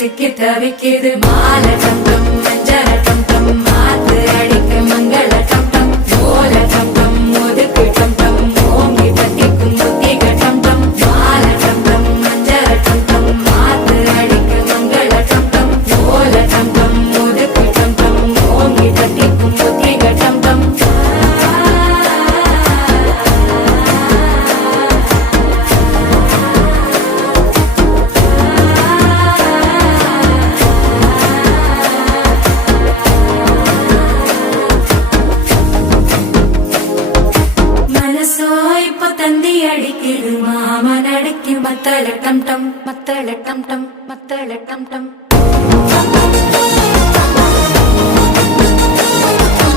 சிக்கி தவிக்குது மால டம் டம் மஞ்சள டம் டம் மாத்து அடிக்க மங்கள டம் டம் ஓல டம் டம் ஒதுக்கு டம் டம் ஓங்கி தட்டிக்கும் புத்திக டம் டம் மால டம் டம் மஞ்சள டம் டம் மாத்து அடிக்க மங்கள டம் டம் ஓல டம் டம் ஒதுக்கு டம் டம் ஓங்கி தட்டிக்கும் புத்திக டம் டம் தந்தி அடிக்கிடு மாமன் அடிக்கு மத்தள டம் டம் மத்தள டம் டம் மத்தள டம் டம்